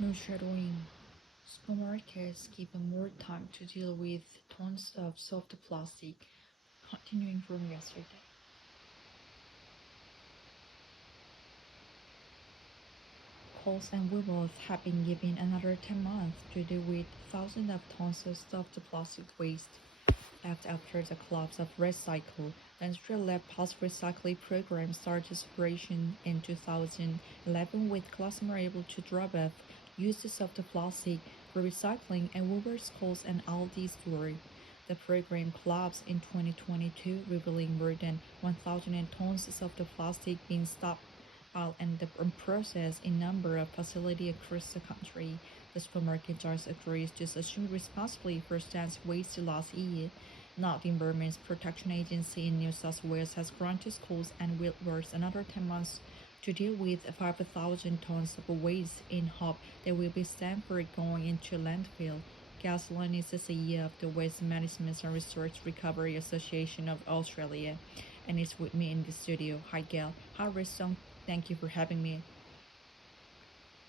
Shadowing. Supermarkets give more time to deal with tons of soft plastic, continuing from yesterday. Coles and Woolworths have been given another 10 months to deal with thousands of tons of soft plastic waste left after the collapse of Recycle. The industrial-led post-recycling program started its operation in 2011 with customers able to drop off used soft plastic for recycling at Woolworths, Coles, and Aldi stores. The program collapsed in 2022, revealing more than 1,000 tons of soft plastic being stockpiled and processed in a number of facilities across the country. The supermarket just agrees to assume responsibility for stands waste last year. Now, the Environment Protection Agency in New South Wales has granted schools and Woolworths another 10 months to deal with 5,000 tons of waste in hope they will be stemmed for going into landfill. Gasoline is the CEO of the Waste Management and Resource Recovery Association of Australia and is with me in the studio. Hi Gail. Hi Rissong. Thank you for having me.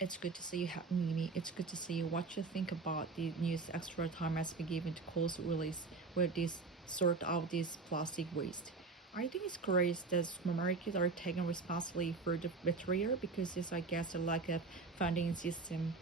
It's good to see you having me. It's good to see you. What you think about the news extra time has been given to Coles release where this sort out this plastic waste. I think it's great that supermarkets are taking responsibility for the material because it's I guess a lack of funding system.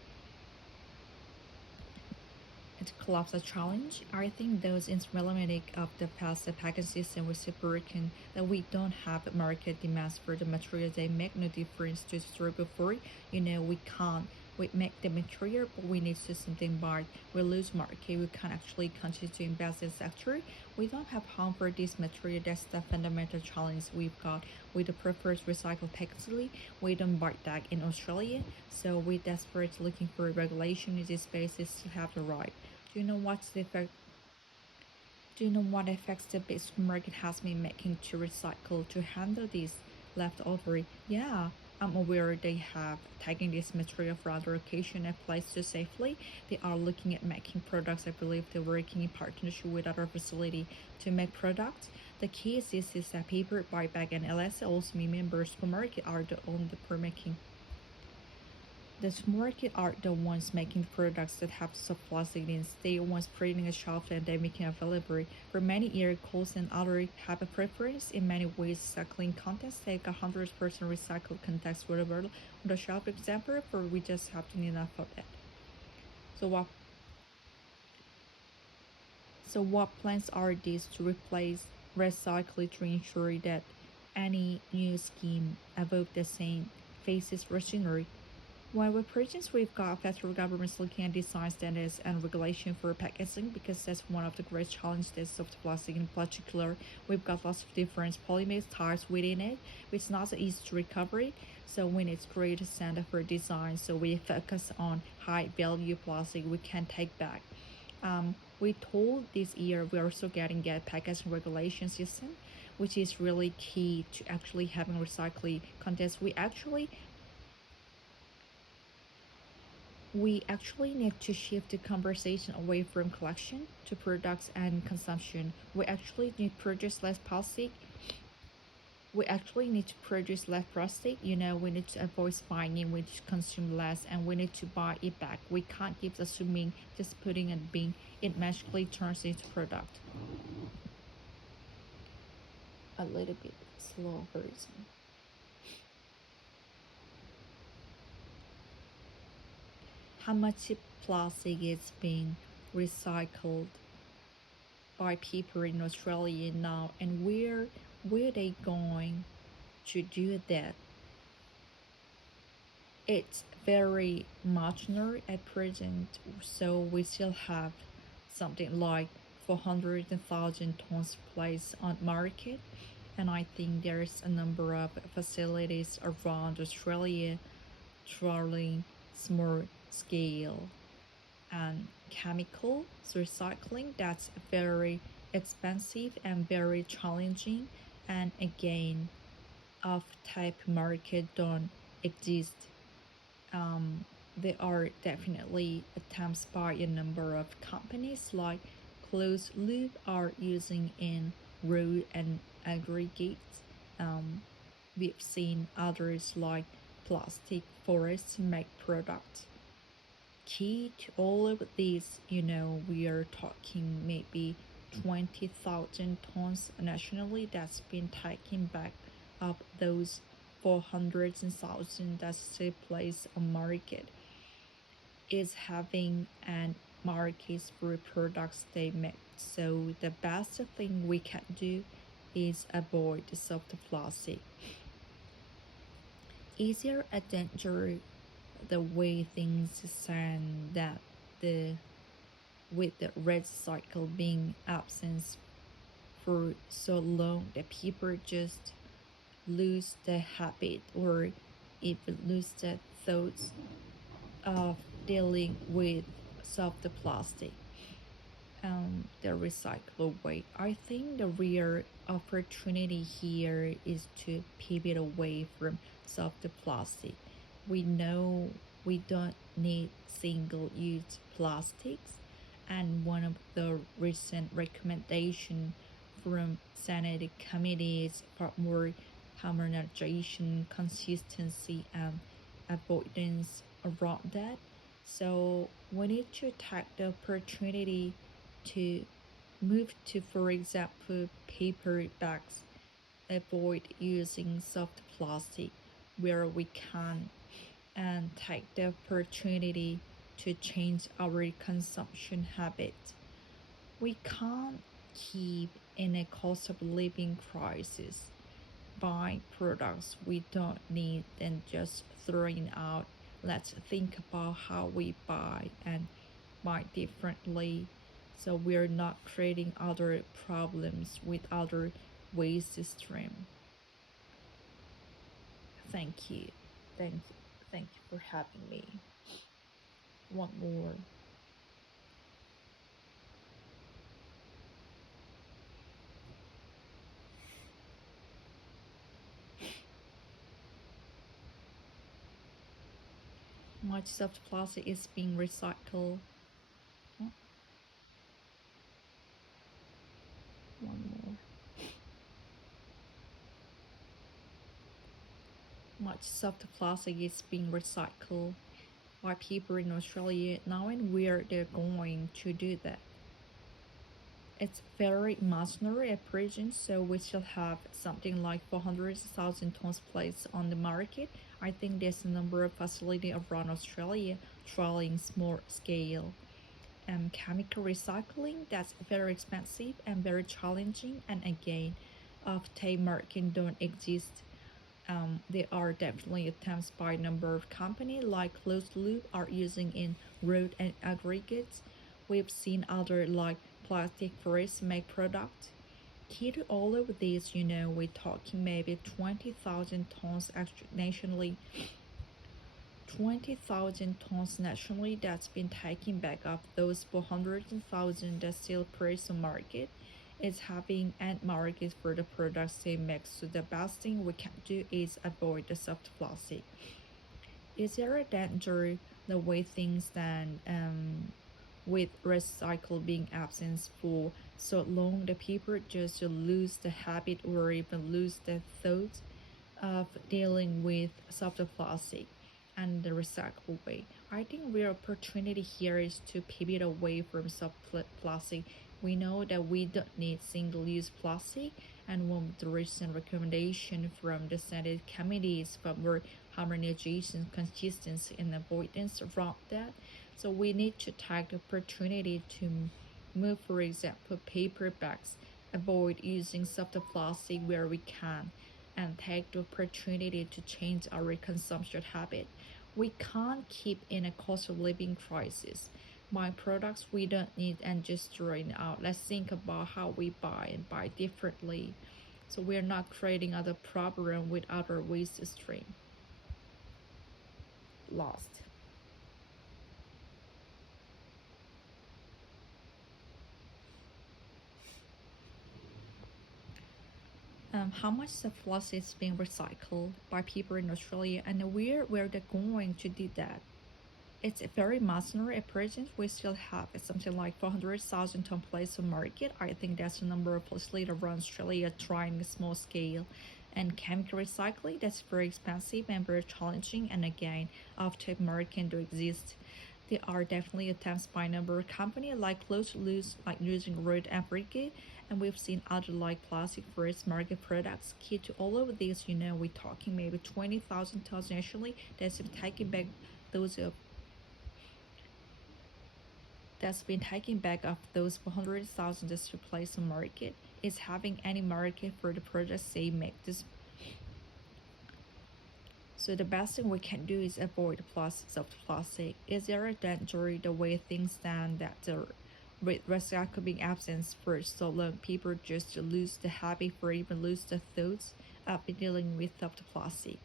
It collapsed a challenge. I think those emblematic of the past packaging system was broken, that we don't have market demands for the material. They make no difference to store before. We can't we make the material, but we need to do something about we lose market. We can't actually continue to invest in sector. We don't have home for this material. That's the fundamental challenge we've got with the preferred recycled packaging. We don't buy that in Australia, so we're desperate looking for regulation in this spaces to have the right. Do you know what's the effect? Do you know what effects the big supermarket has been making to recycle to handle this leftover? Yeah, I'm aware they have taken this material from other location and placed it safely. They are looking at making products. I believe they're working in partnership with other facility to make products. The key is that paper, buyback, and LS also members supermarket are the only per making. The supermarket are the ones making products that have soft plastic in. They are ones creating a shelf and they making available. For many years, Coles and others have a preference in many ways. Recycling contents take 100% recycled contents whatever on the shelf example, for we just have to need enough of that. So what plans are these to replace recycling to ensure that any new scheme evoke the same faces machinery? While with projects, we've got federal governments looking at design standards and regulation for packaging because that's one of the great challenges of plastic in particular. We've got lots of different polymer types within it, which is not so easy to recover. So we need to create a standard for design. So we focus on high value plastic we can take back. We told this year we're also getting a packaging regulation system, which is really key to actually having recycling contents. We actually need to shift the conversation away from collection to products and consumption. We actually need to produce less plastic. We actually need to produce less plastic. We need to avoid buying it, we need to consume less, and we need to buy it back. We can't keep assuming just putting it bin, it magically turns into product. A little bit slow version. How much plastic is being recycled by people in Australia now, and where they going to do that? It's very marginal at present, so we still have something like 400,000 tons placed on market, and I think there's a number of facilities around Australia trialing small scale and chemical recycling that's very expensive and very challenging, and again of type market don't exist. There are definitely attempts by a number of companies like closed loop are using in road and aggregates. We've seen others like plastic forests make products. key to all of this, we are talking maybe 20,000 tons nationally that's been taken back up those 400,000 that still plays on market is having and markets for products they make. So the best thing we can do is avoid soft plastic. Is there a danger the way things stand that the with the red cycle being absent for so long that people just lose the habit or even lose the thoughts of dealing with soft plastic the recyclable way? I think the real opportunity here is to pivot away from soft plastic. We know we don't need single-use plastics, and one of the recent recommendations from Senate committees for more harmonization, consistency, and avoidance around that. So we need to take the opportunity to move to, for example, paper bags, avoid using soft plastic where we can, and take the opportunity to change our consumption habits. We can't keep in a cost of living crisis buying products we don't need and just throwing out. Let's think about how we buy and buy differently so we're not creating other problems with other waste stream. Thank you. Thank you. Thank you for having me. One more. Much soft plastic is being recycled. One more. Much soft plastic is being recycled by people in Australia, knowing where they're going to do that. It's very marginally at present, so we still have something like 400,000 tons placed on the market. I think there's a number of facilities around Australia trialing small scale chemical recycling that's very expensive and very challenging, and again, off-take market don't exist. There are definitely attempts by a number of companies like Closed Loop are using in road and aggregates. We've seen other like plastic forests make products. Key to all of these, we're talking maybe 20,000 tons nationally. 20,000 tons nationally that's been taken back up those 400,000 that still praise the market is having end markets for the products they make. So the best thing we can do is avoid the soft plastic. Is there a danger the way things stand with recycle being absent for so long the people just lose the habit or even lose the thoughts of dealing with soft plastic and the recyclable way? I think real opportunity here is to pivot away from soft plastic. We know that we don't need single-use plastic, and one of the recent recommendations from the Senate committees for more harmonization, consistency, and avoidance around that. So we need to take the opportunity to move, for example, paper bags, avoid using soft plastic where we can, and take the opportunity to change our consumption habit. We can't keep in a cost of living crisis. Buy products we don't need and just throwing out. Let's think about how we buy and buy differently, so we're not creating other problem with other waste stream. Lost. How much surplus is being recycled by people in Australia, and where they're going to do that? It's very marginal at present. We still have something like 400,000 ton place on market. I think that's the number of facilities around Australia trying small scale and chemical recycling. That's very expensive and very challenging, and again, off-take market do exist. There are definitely attempts by a number of companies like Close Loose, like using Red Africa, and we've seen other like plastic first market products. Key to all of this, we're talking maybe 20,000 tons nationally that's been taking back of those 100,000 just to place the market. Is having any market for the products they make this. So the best thing we can do is avoid plastics of the plastic. Is there a danger the way things stand that the recycling absence for so long people just lose the habit or even lose the thoughts of dealing with of the plastic?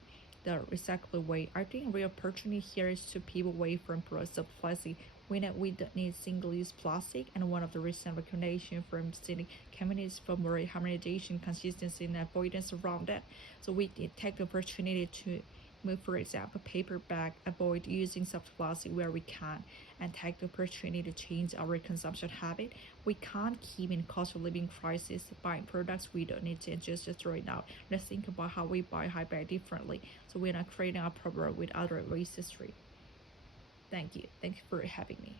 The recyclable way. I think real opportunity here is to people away from products of plastic. We know we don't need single-use plastic, and one of the recent recommendations from city communities for more harmonization, consistency, and avoidance around that. So we did take the opportunity to move, for example, paper bag, avoid using soft plastic where we can, and take the opportunity to change our consumption habit. We can't keep in cost of living crisis buying products we don't need to just throw it out. Let's think about how we buy high back differently, so we're not creating a problem with other waste history. Thank you. Thank you for having me.